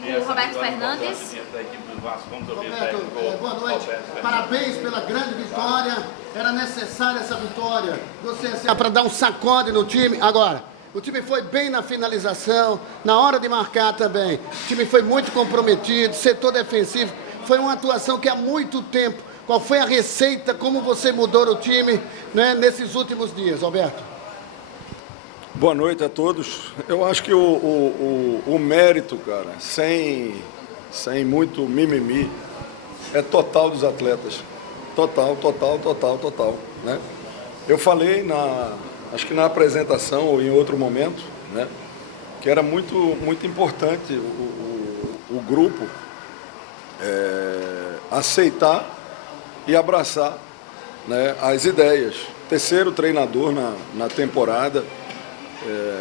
técnico Roberto Fernandes. Roberto, boa noite. Parabéns pela grande vitória. Era necessária essa vitória do CSA para dar um sacode no time. Agora, o time foi bem na finalização, na hora de marcar também. O time foi muito comprometido, setor defensivo. Foi uma atuação que há muito tempo. Qual foi a receita, como você mudou o time, né, nesses últimos dias, Roberto? Boa noite a todos. Eu acho que o mérito, cara, sem muito mimimi, é total dos atletas. Total, né? Eu falei, acho que na apresentação ou em outro momento, né, que era muito importante o grupo aceitar e abraçar, né, as ideias. Terceiro treinador na temporada.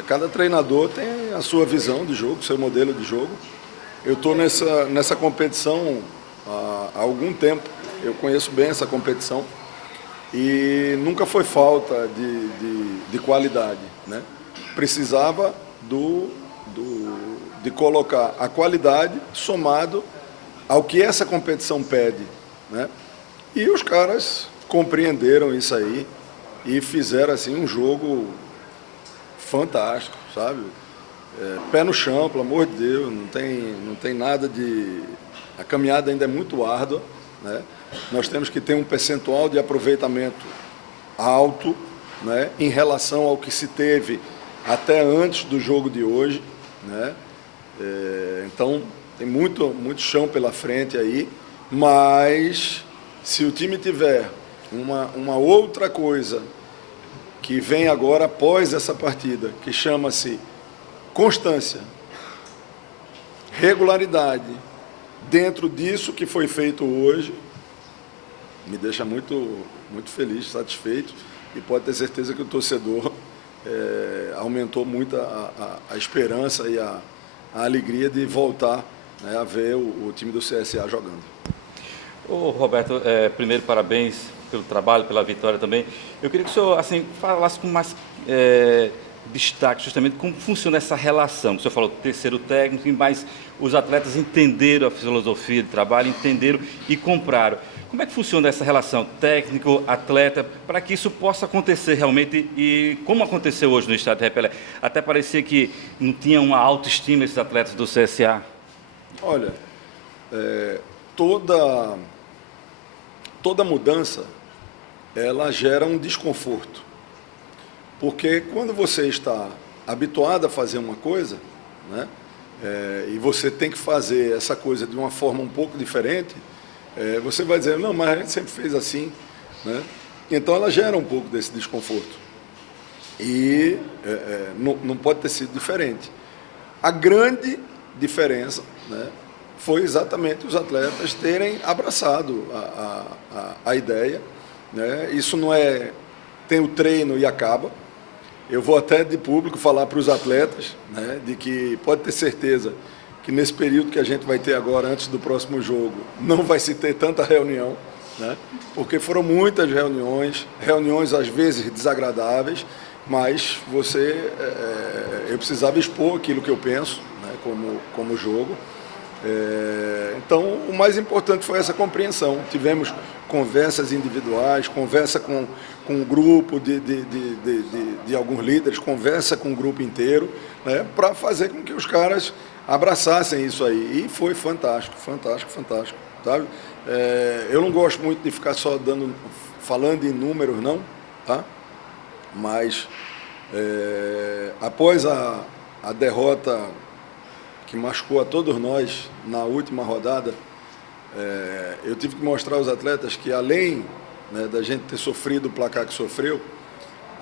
Cada treinador tem a sua visão de jogo, seu modelo de jogo. Eu estou nessa competição há algum tempo, eu conheço bem essa competição e nunca foi falta de qualidade, né? Precisava de colocar a qualidade somado ao que essa competição pede, né? E os caras compreenderam isso aí e fizeram assim um jogo fantástico, sabe? Pé no chão, pelo amor de Deus, não tem nada de... A caminhada ainda é muito árdua, né? Nós temos que ter um percentual de aproveitamento alto, né, em relação ao que se teve até antes do jogo de hoje, né? Então, tem muito chão pela frente aí, mas se o time tiver uma outra coisa que vem agora após essa partida, que chama-se constância, regularidade, dentro disso que foi feito hoje, me deixa muito feliz, satisfeito, e pode ter certeza que o torcedor aumentou muito a esperança e a alegria de voltar, né, a ver o time do CSA jogando. Ô, Roberto, primeiro parabéns pelo trabalho, pela vitória também. Eu queria que o senhor assim, falasse com mais destaque justamente como funciona essa relação. O senhor falou terceiro técnico, mas os atletas entenderam a filosofia de trabalho, entenderam e compraram. Como é que funciona essa relação técnico-atleta para que isso possa acontecer realmente e como aconteceu hoje no estádio Repelé? Até parecia que não tinha uma autoestima esses atletas do CSA. Olha, toda mudança, ela gera um desconforto. Porque quando você está habituado a fazer uma coisa, né, e você tem que fazer essa coisa de uma forma um pouco diferente, você vai dizer, não, mas a gente sempre fez assim, né? Então ela gera um pouco desse desconforto. E não pode ter sido diferente. A grande diferença, né, foi exatamente os atletas terem abraçado a ideia, né? Isso não tem o treino e acaba. Eu vou até de público falar para os atletas, né, de que pode ter certeza que nesse período que a gente vai ter agora, antes do próximo jogo, não vai se ter tanta reunião, né, porque foram muitas reuniões às vezes desagradáveis, mas eu precisava expor aquilo que eu penso, né, como jogo. Então, o mais importante foi essa compreensão. Tivemos conversas individuais, conversa com um grupo de alguns líderes, conversa com o grupo inteiro, né, para fazer com que os caras abraçassem isso aí. E foi fantástico, sabe? Eu não gosto muito de ficar só falando em números, não, tá? Mas após a derrota que machucou a todos nós na última rodada, eu tive que mostrar aos atletas que, além, né, da gente ter sofrido o placar que sofreu,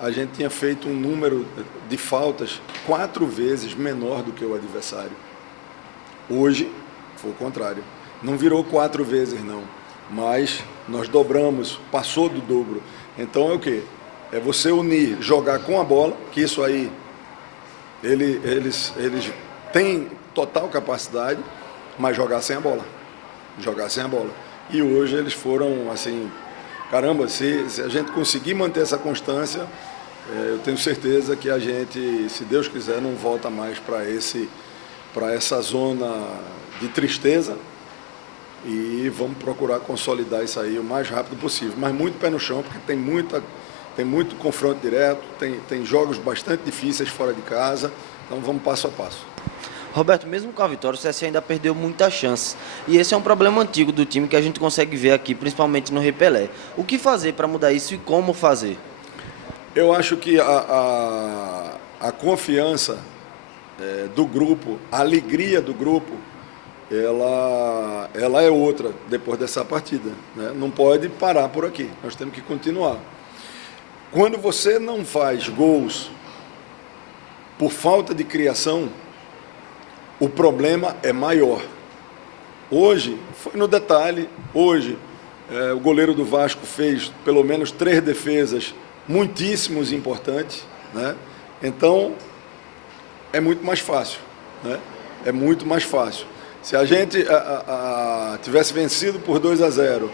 a gente tinha feito um número de faltas 4 vezes menor do que o adversário. Hoje, foi o contrário. Não virou 4 vezes, não, mas nós dobramos, passou do dobro. Então é o quê? É você unir, jogar com a bola, que isso aí, eles têm total capacidade, mas jogar sem a bola. E hoje eles foram assim, caramba, se a gente conseguir manter essa constância, eu tenho certeza que a gente, se Deus quiser, não volta mais para esse para essa zona de tristeza e vamos procurar consolidar isso aí o mais rápido possível. Mas muito pé no chão, porque tem muito confronto direto, tem jogos bastante difíceis fora de casa, então vamos passo a passo. Roberto, mesmo com a vitória, o CSA ainda perdeu muitas chances. E esse é um problema antigo do time que a gente consegue ver aqui, principalmente no Rei Pelé. O que fazer para mudar isso e como fazer? Eu acho que a confiança do grupo, a alegria do grupo, ela é outra depois dessa partida, né? Não pode parar por aqui, nós temos que continuar. Quando você não faz gols por falta de criação, o problema é maior. Hoje, foi no detalhe, hoje o goleiro do Vasco fez pelo menos 3 defesas muitíssimos importantes, né? Então, é muito mais fácil, né? É muito mais fácil. Se a gente tivesse vencido por 2-0,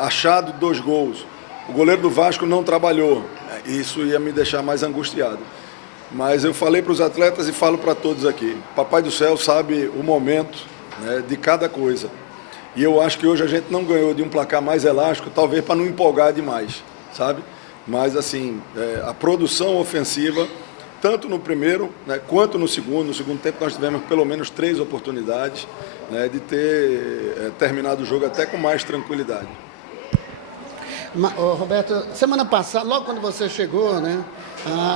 achado 2 gols, o goleiro do Vasco não trabalhou, isso ia me deixar mais angustiado. Mas eu falei para os atletas e falo para todos aqui, Papai do Céu sabe o momento, né, de cada coisa. E eu acho que hoje a gente não ganhou de um placar mais elástico, talvez para não empolgar demais, sabe? Mas assim, a produção ofensiva, tanto no primeiro, né, quanto no segundo tempo nós tivemos pelo menos 3 oportunidades, né, de ter terminado o jogo até com mais tranquilidade. Roberto, semana passada, logo quando você chegou, né,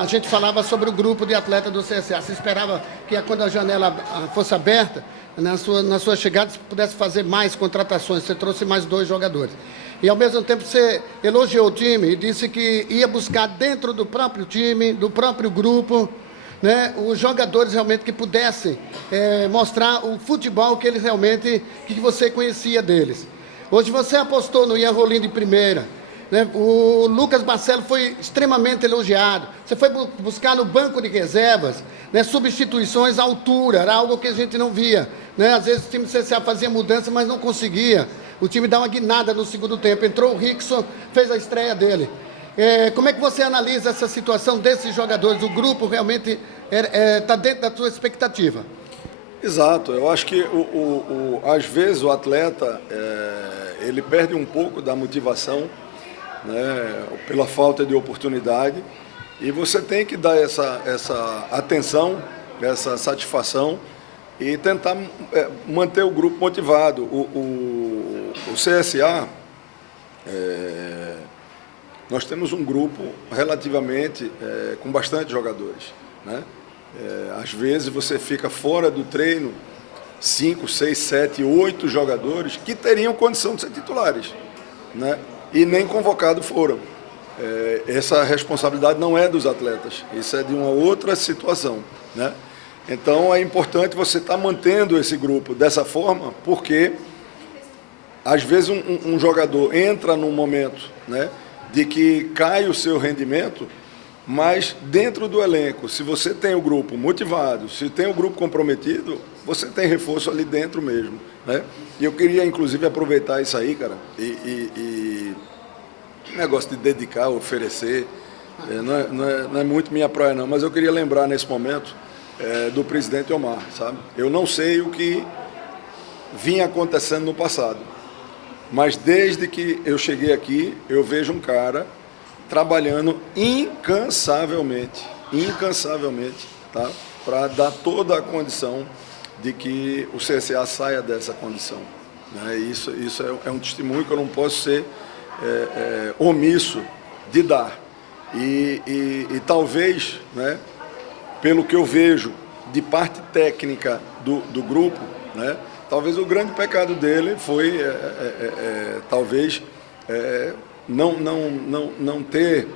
a gente falava sobre o grupo de atletas do CSA. Você esperava que quando a janela fosse aberta, na sua chegada, você pudesse fazer mais contratações. Você trouxe mais 2 jogadores. E, ao mesmo tempo, você elogiou o time e disse que ia buscar dentro do próprio time, do próprio grupo, né, os jogadores realmente que pudessem mostrar o futebol que eles realmente, que você conhecia deles. Hoje você apostou no Ian Rolim de primeira, né? O Lucas Marcelo foi extremamente elogiado. Você foi buscar no banco de reservas, né, substituições à altura, era algo que a gente não via, né? Às vezes o time do CSA fazia mudança, mas não conseguia. O time dá uma guinada no segundo tempo. Entrou o Rickson, fez a estreia dele. Como é que você analisa essa situação desses jogadores? O grupo realmente está dentro da sua expectativa? Exato. Eu acho que, às vezes, o atleta ele perde um pouco da motivação, né, pela falta de oportunidade. E você tem que dar essa atenção, essa satisfação e tentar manter o grupo motivado. O CSA, nós temos um grupo relativamente com bastante jogadores, né? Às vezes você fica fora do treino 5, 6, 7, 8 jogadores que teriam condição de ser titulares, né? E nem convocados foram. Essa responsabilidade não é dos atletas, isso é de uma outra situação, né? Então é importante você estar mantendo esse grupo dessa forma, porque às vezes um jogador entra num momento, né, de que cai o seu rendimento, mas dentro do elenco, se você tem o grupo motivado, se tem o grupo comprometido, você tem reforço ali dentro mesmo, né? E eu queria inclusive aproveitar isso aí, cara, e negócio de dedicar, oferecer, não é muito minha praia não, mas eu queria lembrar nesse momento do presidente Omar, sabe? Eu não sei o que vinha acontecendo no passado, mas desde que eu cheguei aqui, eu vejo um cara trabalhando incansavelmente, tá? Para dar toda a condição de que o CSA saia dessa condição, né? Isso é um testemunho que eu não posso ser omisso de dar. E talvez, né, pelo que eu vejo de parte técnica do grupo, né, talvez o grande pecado dele foi talvez não ter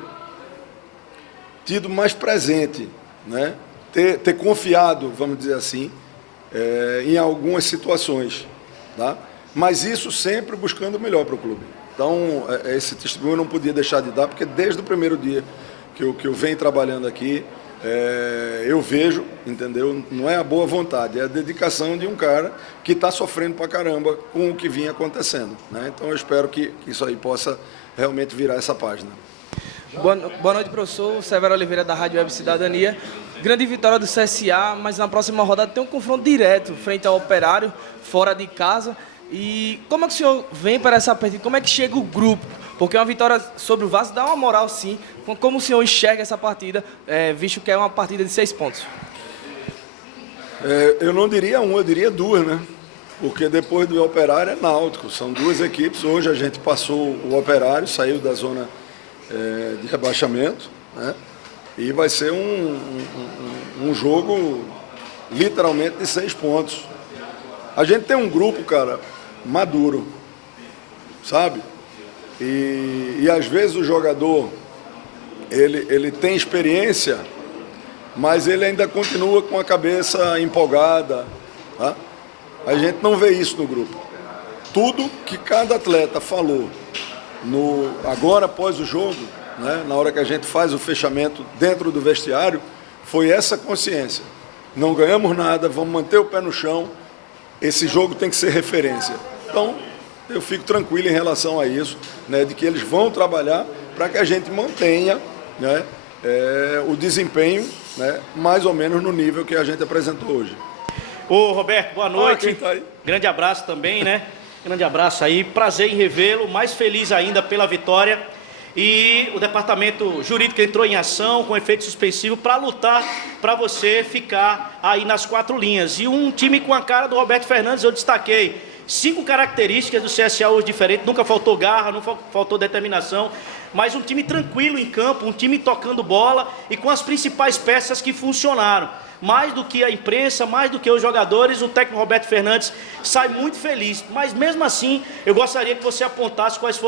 tido mais presente, né, ter confiado, vamos dizer assim, em algumas situações, tá? Mas isso sempre buscando o melhor para o clube. Então, esse testemunho eu não podia deixar de dar, porque desde o primeiro dia que eu venho trabalhando aqui, eu vejo, entendeu? Não é a boa vontade, é a dedicação de um cara que está sofrendo pra caramba com o que vinha acontecendo, né? Então, eu espero que isso aí possa realmente virar essa página. Boa noite, professor. Severo Oliveira, da Rádio Web Cidadania. Grande vitória do CSA, mas na próxima rodada tem um confronto direto frente ao Operário, fora de casa. E como é que o senhor vem para essa partida? Como é que chega o grupo? Porque uma vitória sobre o Vasco dá uma moral, sim. Como o senhor enxerga essa partida, visto que é uma partida de 6 pontos? Eu não diria eu diria 2, né? Porque depois do Operário é Náutico. São 2 equipes. Hoje a gente passou o Operário, saiu da zona de rebaixamento, né? E vai ser um jogo literalmente de 6 pontos. A gente tem um grupo, cara, maduro, sabe? E às vezes o jogador, ele tem experiência, mas ele ainda continua com a cabeça empolgada, tá? A gente não vê isso no grupo. Tudo que cada atleta falou agora após o jogo, né, na hora que a gente faz o fechamento dentro do vestiário, foi essa consciência. Não ganhamos nada, vamos manter o pé no chão, esse jogo tem que ser referência. Então, eu fico tranquilo em relação a isso, né, de que eles vão trabalhar para que a gente mantenha, né, o desempenho, né, mais ou menos no nível que a gente apresentou hoje. Ô Roberto, boa noite. Quem tá aí? Grande abraço também, né? Grande abraço aí, prazer em revê-lo, mais feliz ainda pela vitória. E o departamento jurídico entrou em ação com efeito suspensivo para lutar para você ficar aí nas 4 linhas. E um time com a cara do Roberto Fernandes, eu destaquei 5 características do CSA hoje diferentes, nunca faltou garra, não faltou determinação, mas um time tranquilo em campo, um time tocando bola e com as principais peças que funcionaram. Mais do que a imprensa, mais do que os jogadores, o técnico Roberto Fernandes sai muito feliz. Mas mesmo assim, eu gostaria que você apontasse quais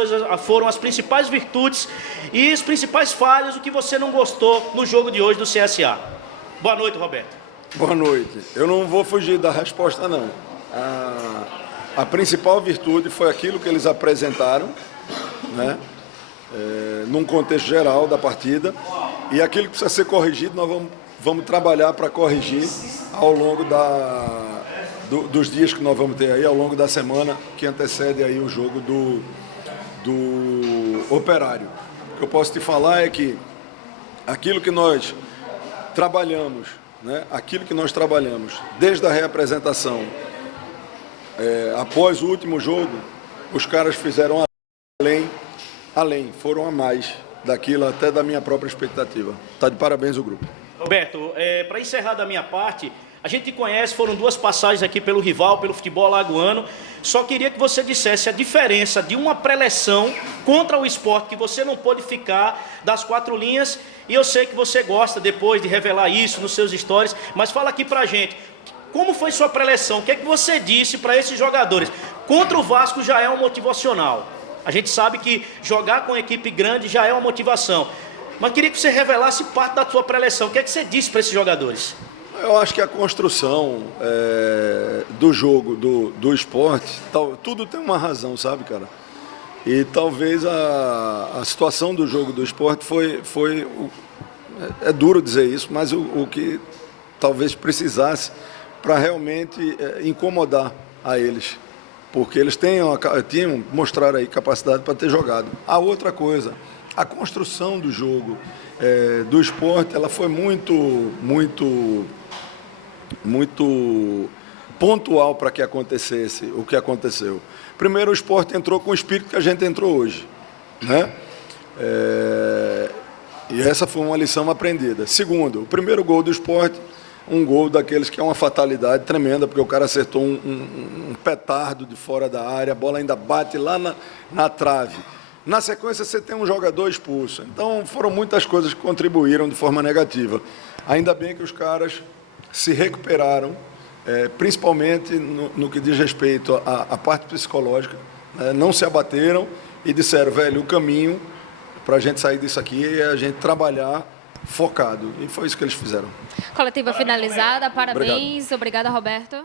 foram as principais virtudes e as principais falhas, o que você não gostou no jogo de hoje do CSA. Boa noite, Roberto. Boa noite. Eu não vou fugir da resposta, não. A principal virtude foi aquilo que eles apresentaram, né, num contexto geral da partida, e aquilo que precisa ser corrigido, nós vamos trabalhar para corrigir ao longo dos dias que nós vamos ter aí, ao longo da semana que antecede aí o jogo do Operário. O que eu posso te falar é que aquilo que nós trabalhamos, né, desde a reapresentação, após o último jogo, os caras fizeram foram a mais daquilo, até da minha própria expectativa. Está de parabéns o grupo. Roberto, para encerrar da minha parte, a gente conhece, foram 2 passagens aqui pelo rival, pelo futebol alagoano. Só queria que você dissesse a diferença de uma preleção contra o Sport, que você não pôde ficar das 4 linhas. E eu sei que você gosta depois de revelar isso nos seus stories, mas fala aqui pra gente, como foi sua preleção? O que é que você disse para esses jogadores? Contra o Vasco já é um motivacional. A gente sabe que jogar com equipe grande já é uma motivação. Mas queria que você revelasse parte da sua preleção. O que é que você disse para esses jogadores? Eu acho que a construção do jogo, do esporte, tudo tem uma razão, sabe, cara? E talvez a situação do jogo do esporte foi é duro dizer isso, mas o que talvez precisasse para realmente incomodar a eles. Porque eles tinham mostrado aí capacidade para ter jogado. A outra coisa, a construção do jogo do esporte, ela foi muito pontual para que acontecesse o que aconteceu. Primeiro, o esporte entrou com o espírito que a gente entrou hoje, né? E essa foi uma lição aprendida. Segundo, o primeiro gol do esporte, um gol daqueles que é uma fatalidade tremenda, porque o cara acertou um petardo de fora da área, a bola ainda bate lá na trave. Na sequência, você tem um jogador expulso. Então, foram muitas coisas que contribuíram de forma negativa. Ainda bem que os caras se recuperaram, principalmente no que diz respeito à parte psicológica, né? Não se abateram e disseram, velho, o caminho para a gente sair disso aqui é a gente trabalhar focado. E foi isso que eles fizeram. Coletiva finalizada, parabéns. Obrigada, Roberto.